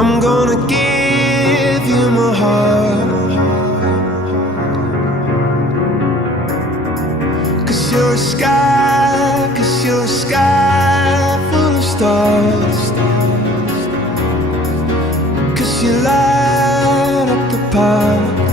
I'm gonna give you my heart. 'Cause you're a sky full of stars. 'Cause you light up the path.